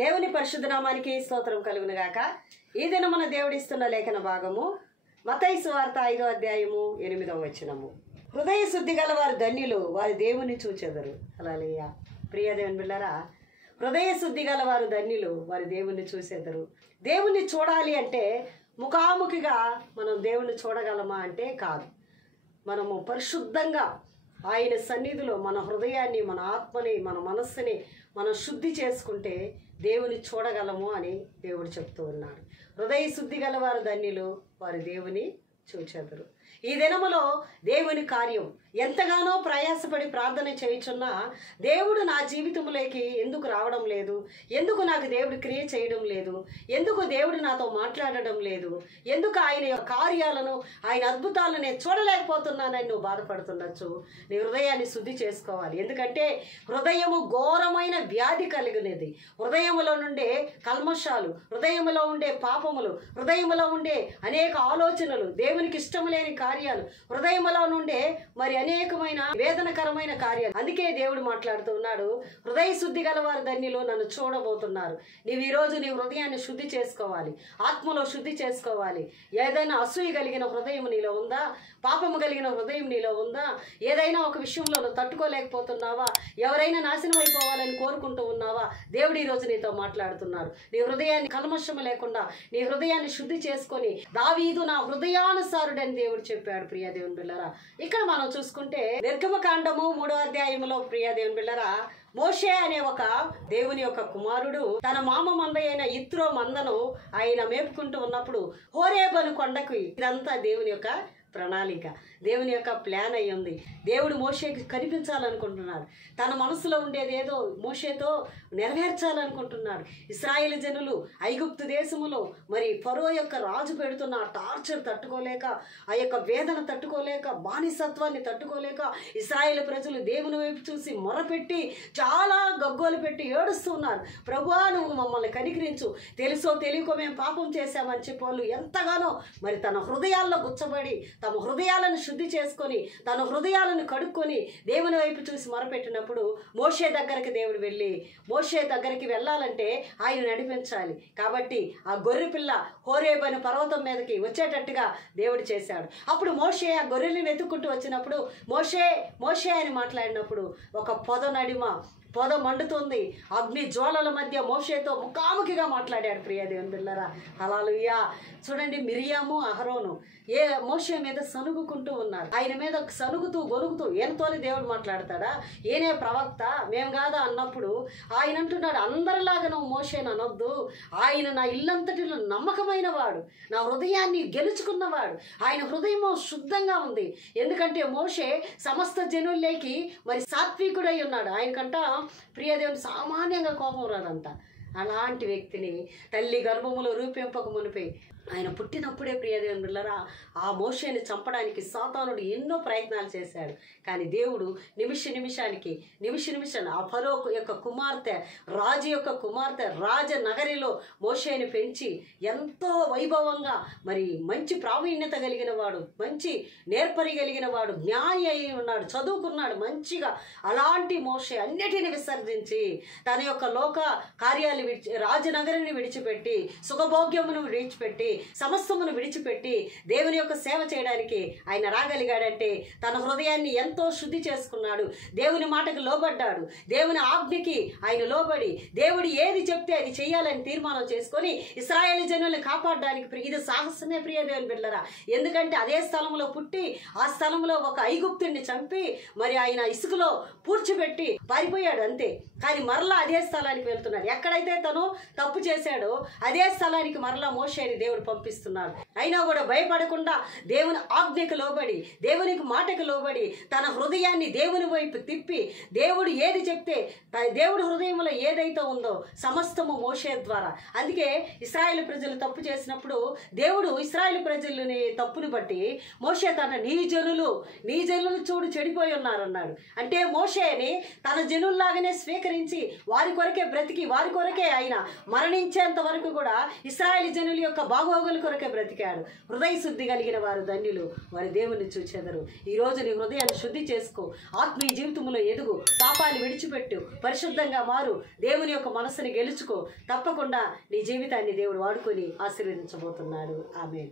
దేవుని పరిశుద్ధ నామానికి స్తోత్రం కలుగును గాక. ఈ దినం మన దేవుడిస్తున్న లేఖన భాగము మత్తయి సువార్త 5వ అధ్యాయము 8వ వచనము. హృదయ శుద్ధి గల వారు ధన్యులు, వారి దేవుని చూచెదరు. హల్లెలూయా. ప్రియ దేవుని బిడ్డలారా, హృదయ శుద్ధి గల వారు ధన్యులు, వారి దేవుని చూచెదరు. దేవుణ్ణి చూడాలి అంటే ముఖాముఖిగా మనం దేవుణ్ణి చూడగలమా అంటే కాదు. మనము పరిశుద్ధంగా ఆయన సన్నిధిలో మన హృదయాన్ని, మన ఆత్మని, మన మనస్సుని మనం శుద్ధి చేసుకుంటే దేవుని చూడగలము అని దేవుడు చెప్తూ ఉన్నాడు. హృదయ శుద్ధి గల వారు ధన్యులు, వారి దేవుని చూచెదరు. ఈ దినములో దేవుని కార్యం ఎంతగానో ప్రయాసపడి ప్రార్థన చేయుచున్నా దేవుడు నా జీవితంలోకి ఎందుకు రావడం లేదు, ఎందుకు నాకు దేవుడు క్రియ చేయడం లేదు, ఎందుకు దేవుడు నాతో మాట్లాడడం లేదు, ఎందుకు ఆయన యొక్క కార్యాలను, ఆయన అద్భుతాలను నేను చూడలేకపోతున్నానని నువ్వు బాధపడుతుండొచ్చు. నీ హృదయాన్ని శుద్ధి చేసుకోవాలి. ఎందుకంటే హృదయము ఘోరమైన వ్యాధి కలిగినది. హృదయములో నుండే కల్మషాలు, హృదయములో ఉండే పాపములు, హృదయములో ఉండే అనేక ఆలోచనలు, దేవునికి ఇష్టం లేని కార్యాలు, హృదయములో నుండే మరి అనేకమైన వేదనకరమైన కార్యాలు. అందుకే దేవుడు మాట్లాడుతూ ఉన్నాడు, హృదయ శుద్ధి గల వారు ధన్యులు, నన్ను చూడబోతున్నారు. నీవు ఈరోజు నీ హృదయాన్ని శుద్ధి చేసుకోవాలి, ఆత్మలో శుద్ధి చేసుకోవాలి. ఏదైనా అసూయ కలిగిన హృదయం నీలో ఉందా? పాపము కలిగిన హృదయం నీలో ఉందా? ఏదైనా ఒక విషయంలో నువ్వు తట్టుకోలేకపోతున్నావా? ఎవరైనా నాశనం అయిపోవాలని కోరుకుంటూ ఉన్నావా? దేవుడు ఈరోజు నీతో మాట్లాడుతున్నాడు. నీ హృదయాన్ని కల్మషము లేకుండా నీ హృదయాన్ని శుద్ధి చేసుకొని, దావీదు నా హృదయానుసారుడని దేవుడు చెప్పాడు. ప్రియ దేవుని బిడ్డలారా, ఇక్కడ మనం చూసుకుంటే నిర్గమకాండము 3వ అధ్యాయంలో ప్రియ దేవుని బిడ్డలారా, మోషే అనే ఒక దేవుని యొక్క కుమారుడు తన మామ మంద అయిన ఇత్రో మందను ఆయన మేపుకుంటూ ఉన్నప్పుడు హోరేబు అను కొండకు, ఇదంతా దేవుని యొక్క ప్రణాళిక, దేవుని యొక్క ప్లాన్ అయి ఉంది. దేవుడు మోషేకి కనిపించాలనుకుంటున్నాడు. తన మనసులో ఉండేది ఏదో మోషేతో నెరవేర్చాలనుకుంటున్నాడు. ఇశ్రాయేలు జనులు ఐగుప్తు దేశములో మరి ఫరో యొక్క రాజు పెడుతున్న ఆ టార్చర్ తట్టుకోలేక, ఆ యొక్క వేదన తట్టుకోలేక, బానిసత్వాన్ని తట్టుకోలేక ఇశ్రాయేలు ప్రజలు దేవుని వైపు చూసి మొరపెట్టి చాలా గగ్గోలు పెట్టి ఏడుస్తున్నారు. ప్రభువా, నువ్వు మమ్మల్ని కనికరించు, తెలుసో తెలియకో మేము పాపం చేశామని చెప్పి వాళ్ళు ఎంతగానో మరి తన హృదయాల్లో గుచ్చబడి తమ హృదయాలను శుద్ధి చేసుకొని, తన హృదయాలను కడుక్కొని దేవుని వైపు చూసి మొరపెట్టినప్పుడు మోషే దగ్గరికి దేవుడు వెళ్ళి, మోషే దగ్గరికి వెళ్ళాలంటే ఆయన నడిపించాలి కాబట్టి ఆ గొర్రె పిల్ల హోరేబు అనే పర్వతం మీదకి వచ్చేటట్టుగా దేవుడు చేశాడు. అప్పుడు మోషే ఆ గొర్రెల్ని వెతుక్కుంటూ వచ్చినప్పుడు మోషే మోషే అని మాట్లాడినప్పుడు ఒక పొద మండుతుంది. అగ్ని జ్వాలల మధ్య మోషేతో ముఖాముఖిగా మాట్లాడాడు. ప్రియ దేవుని బిడ్డలారా, హల్లెలూయా. చూడండి, మిరియాము అహరోను మోషే మీద సనుగుకుంటూ ఉన్నారు. ఆయన మీద సనుగుతూ గొనుగుతూ, ఈయనతోనే దేవుడు మాట్లాడతాడా? ఈయనే ప్రవక్త, మేము కాదా అన్నప్పుడు ఆయన అంటున్నాడు, అందరిలాగా నువ్వు మోషేని అనొద్దు. ఆయన నా ఇల్లంతటిలో నమ్మకమైన వాడు, నా హృదయాన్ని గెలుచుకున్నవాడు. ఆయన హృదయం శుద్ధంగా ఉంది. ఎందుకంటే మోషే సమస్త జనుల్లోకి మరి సాత్వికుడై ఉన్నాడు. ఆయనకంట ప్రియదేవుని సామాన్యంగా కోపం రాదంట. అలాంటి వ్యక్తిని తల్లి గర్భములో రూపింపక మునిపై ఆయన పుట్టినప్పుడే ప్రియదేవుని బిడ్డలారా ఆ మోషేని చంపడానికి సాతానుడు ఎన్నో ప్రయత్నాలు చేశాడు. కానీ దేవుడు నిమిష నిమిషానికి ఆ ఫరో యొక్క కుమార్తె, రాజు యొక్క కుమార్తె రాజనగరిలో మోషేని పెంచి ఎంతో వైభవంగా మరి మంచి ప్రావీణ్యత కలిగిన వాడు, మంచి నేర్పరి కలిగిన వాడు, జ్ఞాని అయి ఉన్నాడు, చదువుకున్నాడు మంచిగా. అలాంటి మోషే అన్నిటిని విసర్జించి తన యొక్క లోక కార్యాలు రాజనగరిని విడిచిపెట్టి, సుఖభోగ్యమును విడిచిపెట్టి, సమస్తమును విడిచిపెట్టి దేవుని యొక్క సేవ చేయడానికి ఆయన రాగలిగాడంటే తన హృదయాన్ని ఎంతో శుద్ధి చేసుకున్నాడు. దేవుని మాటకు లోబడ్డాడు. దేవుని ఆజ్ఞకి ఆయన లోబడి దేవుడు ఏది చెప్తే అది చెయ్యాలని తీర్మానం చేసుకొని ఇశ్రాయేలు జనుల్ని కాపాడడానికి ఇది సాహసమే. ప్రియ దేవుని బిడ్డలారా, ఎందుకంటే అదే స్థలంలో పుట్టి ఆ స్థలంలో ఒక ఐగుప్తుడిని చంపి మరి ఆయన ఇసుకలో పూడ్చిపెట్టి పారిపోయాడు అంతే. కానీ మరలా అదే స్థలానికి వెళ్తున్నాడు. ఎక్కడైతే తను తప్పు చేశాడో అదే స్థలానికి మరలా మోషేని దేవుడు పంపిస్తున్నాడు. అయినా కూడా భయపడకుండా దేవుని ఆజ్ఞకు లోబడి, దేవునికి మాటకు లోబడి తన హృదయాన్ని దేవుని వైపు తిప్పి, దేవుడు ఏది చెప్తే, దేవుడు హృదయంలో ఏదైతే ఉందో సమస్తము మోషే ద్వారా. అందుకే ఇశ్రాయేలు ప్రజలు తప్పు చేసినప్పుడు దేవుడు ఇశ్రాయేలు ప్రజలని తప్పుని బట్టి మోషే నీ జనులు చూడు చెడిపోయి ఉన్నారన్నాడు. అంటే మోషేని తన జనుల్లాగానే స్వీకరించి వారి కొరకే బ్రతికి వారి కొరకే కొరకే ఆయన మరణించేంత వరకు కూడా ఇశ్రాయేలు జనుల యొక్క బాగోగుల కొరకే బ్రతికాడు. హృదయ శుద్ధి కలిగిన వారు ధన్యులు, వారి దేవుని చూచెదరు. ఈ రోజు నీ హృదయాన్ని శుద్ధి చేసుకో, ఆత్మీయ జీవితంలో ఎదుగు, పాపాలు విడిచిపెట్టు, పరిశుద్ధంగా మారు, దేవుని యొక్క మనసుని గెలుచుకో. తప్పకుండా నీ జీవితాన్ని దేవుడు వాడుకొని ఆశీర్వదించబోతున్నాడు. ఆమేన్.